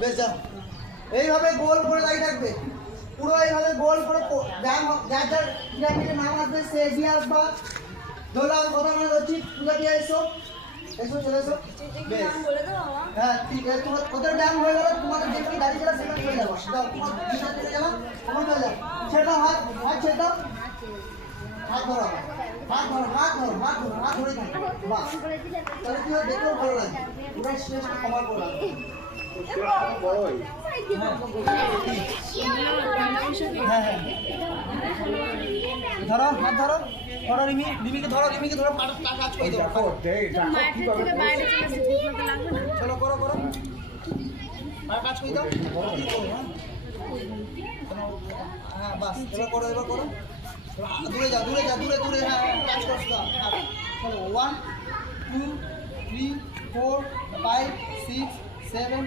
বেশ যাও, এইভাবে গোল করে দাঁড়িয়ে থাকবে, পুরো এইভাবে গোল করে ব্যায়াম। যার যার পিরামিডের নাম আসবে সে এগিয়ে আসবা। ধরলাম কথা মনে করছি, পূজা দিয়ে এসো, এসো চলে এসো। বেশ, হ্যাঁ ঠিক আছে, তোমার ওদের ব্যায়াম হয়ে গেল, তোমাদের যেখানে দাঁড়িয়ে গেলে সেখানে চলে যাবো। যাও, তোমার দিশা চলে যাবো, তোমার চলে যাও। ছেড়ে দাও হাত, হাত ছেড়ে দাও, হাত ধরো, হাত ধরো, হাত ধরো, হাত ধরো, হাত ধরে থাকো। বাহ, তাহলে কি হয়, দেখতেও ভালো লাগে, পুরো স্ট্রেসটা কভার করলাম। হ্যাঁ হ্যাঁ, ধরো, হাত ধরো, ধরো রিমিকে ধরো, রিমিকে ধরো, কাজ করে দাও। চলো করো করো, আর কাজ করে দাও। হ্যাঁ বাস, এবার করো, এবার করো, দূরে যাও, দূরে যাও, দূরে দূরে, হ্যাঁ কাজ করছো। চলো 1 2 3 4 5 6 7